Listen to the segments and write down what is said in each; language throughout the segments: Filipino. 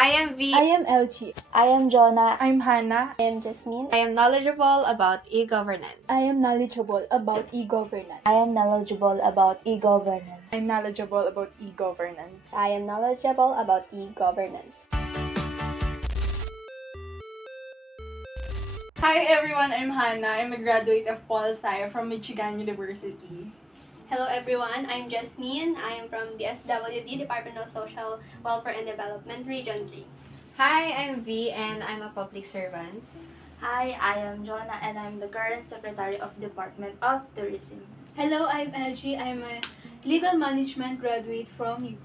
I am V. I am LG. I am Jonah. I'm Hannah. I am Jasmine. I am knowledgeable about e-governance. I am knowledgeable about e-governance. I am knowledgeable about e-governance. I'm knowledgeable about e-governance. I am knowledgeable about e-governance. Hi everyone, I'm Hannah. I'm a graduate of Pol Sci from Michigan University. Hello everyone, I'm Jasmine. I am from the SWD, Department of Social Welfare and Development, Region 3. Hi, I'm V and I'm a public servant. Hi, I am Jonah and I'm the current Secretary of Department of Tourism. Hello, I'm LG. I'm a legal management graduate from UP.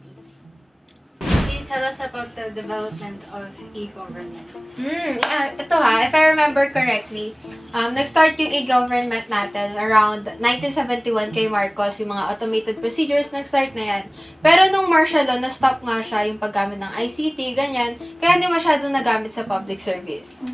Can you tell us about the development of e-government? Ito if I remember correctly, nag-start yung e-government natin around 1971 kay Marcos, yung mga automated procedures, nag-start na yan. Pero nung martial law, na-stop nga siya yung paggamit ng ICT, ganyan, kaya hindi masyadong nagamit sa public service.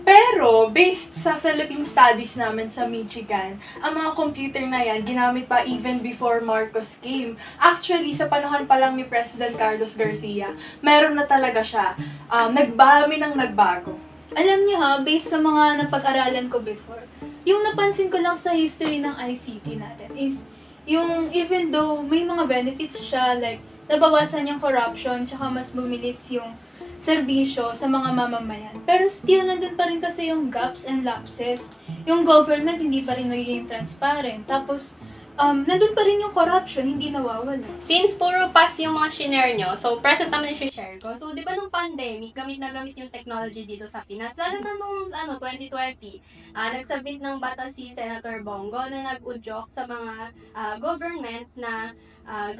Pero, based sa Philippine Studies namin sa Michigan, ang mga computer na yan, ginamit pa even before Marcos came. Actually, sa panahon pa lang ni President Carlos Garcia, meron na talaga siya. Nagbago. Alam niyo ha, based sa mga napag-aralan ko before, yung napansin ko lang sa history ng ICT natin is, yung even though may mga benefits siya, like, nabawasan yung corruption, tsaka mas bumilis yung serbisyo sa mga mamamayan. Pero still, nandun pa rin kasi yung gaps and lapses. Yung government hindi pa rin nagiging transparent. Tapos, nandun pa rin yung corruption, hindi nawawala. Since puro pass yung mga shinare nyo, so present naman yung share ko. So, di ba nung pandemic, gamit na gamit yung technology dito sa Pinas. Lalo na nung 2020, nagsabit ng batas si Senator Bongo na nag-udyok sa mga government na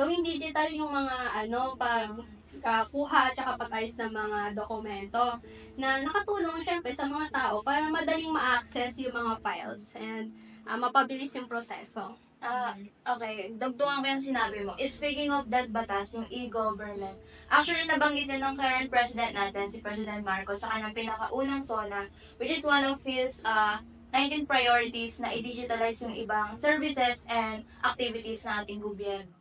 gawing digital yung mga kuha at pag-ayos ng mga dokumento na nakatulong syempre sa mga tao para madaling ma-access yung mga files and mapabilis yung proseso. Okay, dagdagan ko yung sinabi mo. Speaking of that batas, yung e-government, actually nabanggit yan ng current president natin, si President Marcos, sa kanyang pinakaunang SONA, which is one of his 19 priorities na i-digitalize yung ibang services and activities ng ating gobyerno.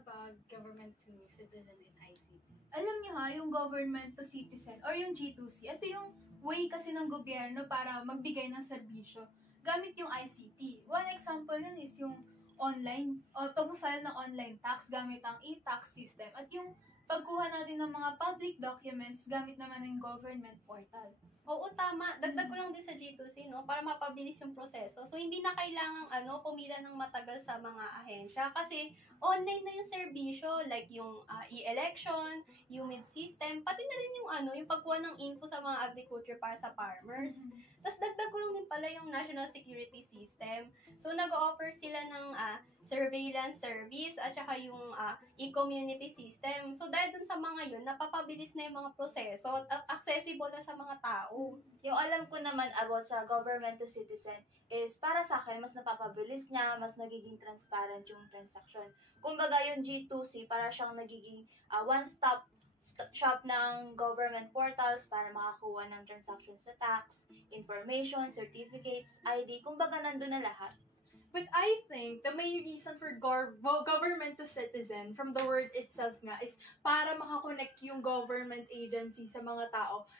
About government to citizen in ICT. Alam niyo ha, yung government to citizen or yung G2C, ito yung way kasi ng gobyerno para magbigay ng serbisyo gamit yung ICT. One example nun is yung online o pag-file ng online tax gamit ang e-tax system at yung pagkuha natin ng mga public documents gamit naman ng government portal. Oo, tama. Dagdag ko lang din sa G2C, no? Para mapabilis yung proseso. So, hindi na kailangang pumila ng matagal sa mga ahensya kasi online na yung serbisyo, like yung e-election, humid system, pati na rin yung yung pagkuha ng info sa mga agriculture para sa farmers. Tapos, dagdag ko lang din pala yung national security system. So, nag-offer sila ng surveillance service at saka yung e-community system. So, dahil dun sa mga yun, napapabilis na yung mga proseso at accessible na sa mga tao. Yung alam ko naman about sa government to citizen is para sa akin, mas napapabilis niya, mas nagiging transparent yung transaction. Kumbaga yung G2C, para siyang nagiging one-stop shop ng government portals para makakuha ng transactions sa tax, information, certificates, ID, kumbaga nandun na lahat. But I think the main reason for government to citizen from the word itself nga is para makakonect yung government agency sa mga tao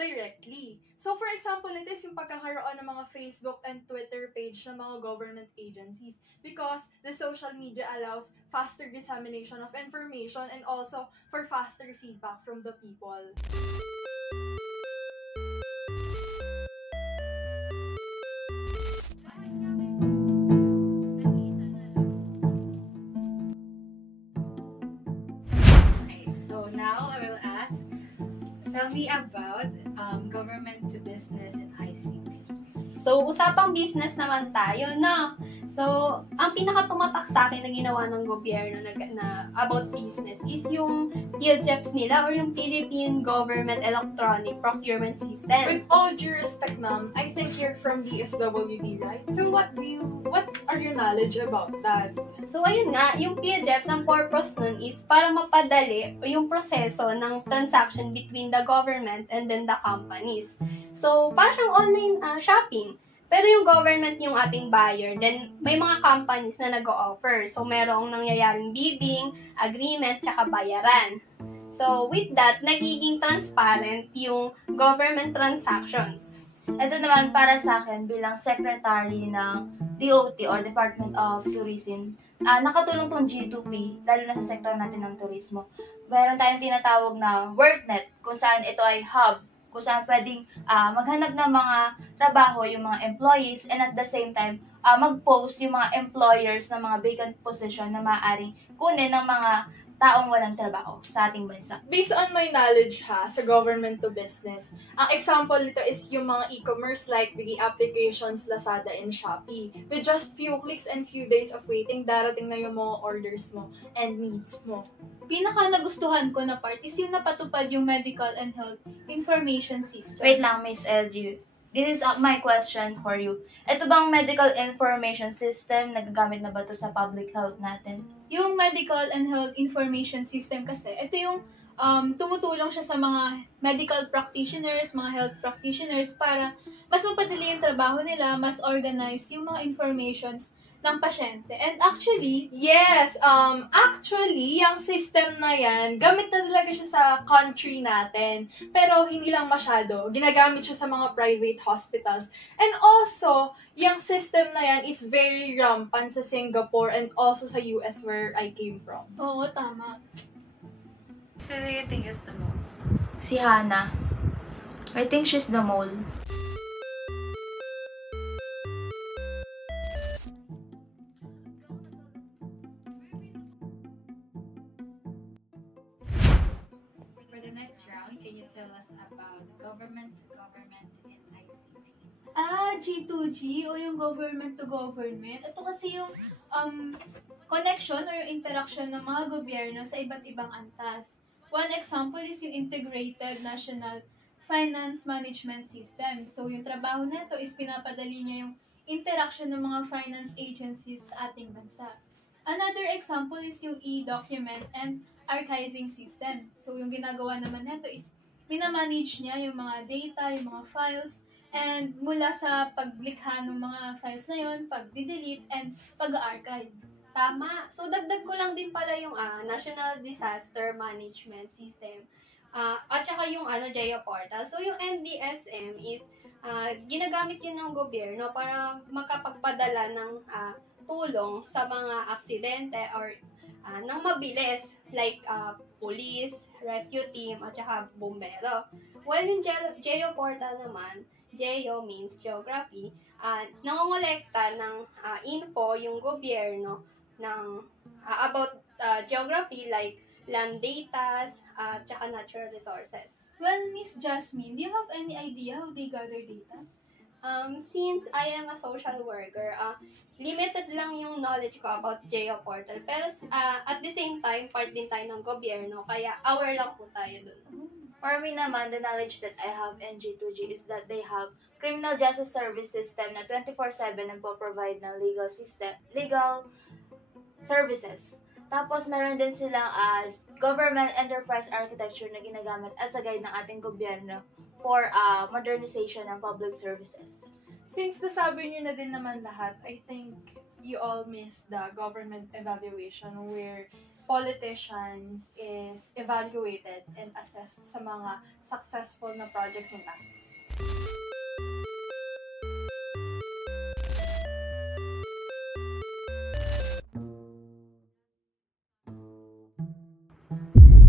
directly. So for example, ito is yung pagkakaroon ng mga Facebook and Twitter page ng mga government agencies because the social media allows faster dissemination of information and also for faster feedback from the people. Tell me about government to business and ICT. So, usapang business naman tayo, no? So, ang pinakatumatak sa akin na ginawa ng gobyerno na about business is yung PhilJEPs nila or yung Philippine Government Electronic Procurement System. With all due respect, ma'am, I think you're from DSWD, right? So what are your knowledge about that? So, ayun nga, yung PhilJEPs, ang purpose nun is para mapadali yung proseso ng transaction between the government and then the companies. So, parang siyang online shopping. Pero yung government yung ating buyer, then may mga companies na nag-o-offer. So, merong nangyayaring bidding, agreement, tsaka bayaran. So, with that, nagiging transparent yung government transactions. Ito naman para sa akin bilang secretary ng DOT or Department of Tourism. Nakatulong tong G2P, lalo na sa sektor natin ng turismo. Meron tayong tinatawag na WorkNet, kung saan ito ay hub, kung saan pwedeng maghanap ng mga trabaho yung mga employees and at the same time, mag-post yung mga employers ng mga vacant position na maaaring kunin ng mga taong walang trabaho sa ating bansa. Based on my knowledge sa government to business, ang example nito is yung mga e-commerce like the applications Lazada and Shopee. With just few clicks and few days of waiting, darating na yung mga orders mo and needs mo. Pinaka nagustuhan ko na part is yung napatupad yung medical and health information system. Wait lang, Miss LG. This is my question for you. Ito bang medical information system, nagagamit na ba ito sa public health natin? Yung medical and health information system kasi, ito yung tumutulong siya sa mga medical practitioners, mga health practitioners para mas mapadali yung trabaho nila, mas organize yung mga informations ng pasyente. And actually, Yes, actually, yung system na yan, gamit na talaga siya sa country natin. Pero hindi lang masyado. Ginagamit siya sa mga private hospitals. And also, yung system na yan is very rampant sa Singapore and also sa US where I came from. oo, tama. Who do you think is the most? Si Hannah. I think she's the mole. For the next round, can you tell us about government to government in ICT? G2G o yung government to government. Ito kasi yung connection or yung interaction ng mga gobyerno sa iba't ibang antas. One example is yung Integrated National Finance Management System. So, yung trabaho na ito is pinapadali niya yung interaction ng mga finance agencies sa ating bansa. Another example is yung e-document and archiving system. So, yung ginagawa naman nito is minamanage niya yung mga data, yung mga files, and mula sa paglikha ng mga files na yun, pag-delete, and pag-archive. Tama. So, dagdag ko lang din pala yung National Disaster Management System. At saka yung JAIA portal. So, yung NDSM is ginagamit yun ng gobyerno para makapagpadala ng tulong sa mga aksidente or ng mabilis like police, rescue team, at saka bombero. While yung GEO portal naman, GEO means geography, nangongolekta ng info yung gobyerno ng about geography like land data, tsaka natural resources. Well, Miss Jasmine, do you have any idea how they gather data? Since I am a social worker, limited lang yung knowledge ko about GEO portal. Pero at the same time, part din tayo ng gobyerno, kaya aware lang po tayo dun. For me naman, the knowledge that I have in G2G is that they have criminal justice service system na 24/7 nagpo-provide ng legal services. Tapos meron din silang government enterprise architecture na ginagamit as a guide ng ating gobyerno for modernization ng public services. Since nasabi nyo na din naman lahat, I think you all missed the government evaluation where politicians is evaluated and assessed sa mga successful na project nila.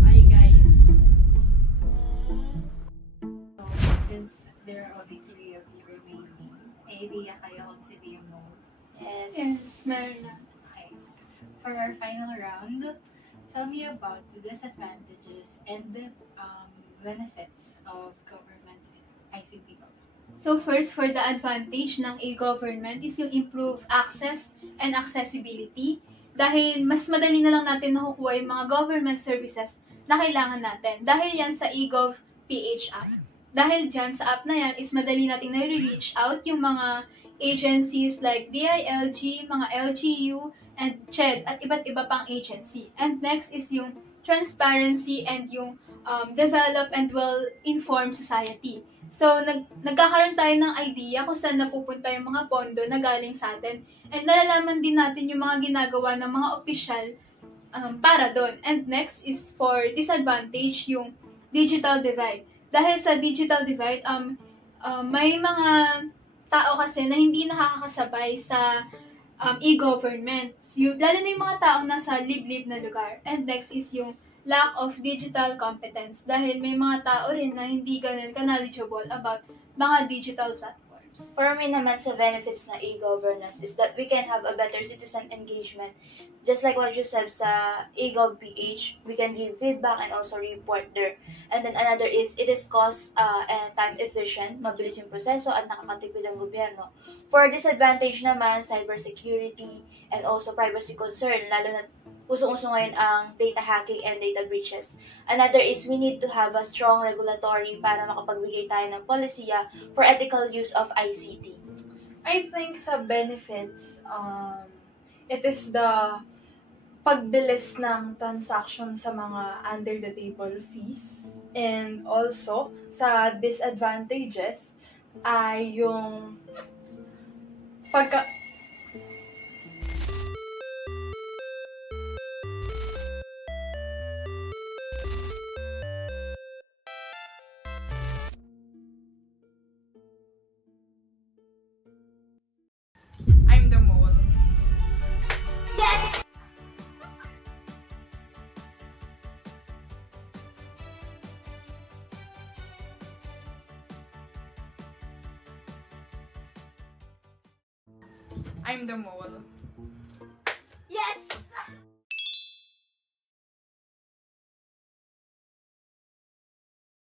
Hi guys. So, since there are only 3 of you remaining, may idea kayo kung sino yung mole? Yes, meron na. Okay. For our final round, tell me about the disadvantages and the benefits of government ICT. So first, for the advantage ng e-government is yung improve access and accessibility. Dahil mas madali na lang natin nakukuha yung mga government services na kailangan natin. Dahil yan sa eGov PH app. Dahil dyan sa app na yan is madali nating na-reach out yung mga agencies like DILG, mga LGU, and CHED, at iba't iba pang agency. And next is yung transparency and yung develop and well-informed society. So, nagkakaroon tayo ng idea kung saan napupunta yung mga pondo na galing sa atin. And nalalaman din natin yung mga ginagawa ng mga opisyal para doon. And next is for disadvantage, yung digital divide. Dahil sa digital divide, may mga tao kasi na hindi nakakasabay sa e-government. Lalo na yung mga tao nasa liblib na lugar. And next is yung lack of digital competence. Dahil may mga tao rin na hindi ganun ka-knowledgeable about mga digital platforms. For me naman sa benefits na e-governance is that we can have a better citizen engagement. Just like what you said sa eGov PH, we can give feedback and also report there. And then another is, it is cost and time efficient, mabilis yung proseso at nakakatipid ang gobyerno. For disadvantage naman, cybersecurity and also privacy concern, lalo na usong-uso ngayon ang data hacking and data breaches. Another is we need to have a strong regulatory para makapagbigay tayo ng polisiya for ethical use of ICT. I think sa benefits, it is the pagbilis ng transaction sa mga under-the-table fees. And also, sa disadvantages, ay yung pagka... I'm the mole. Yes! I'm the mole.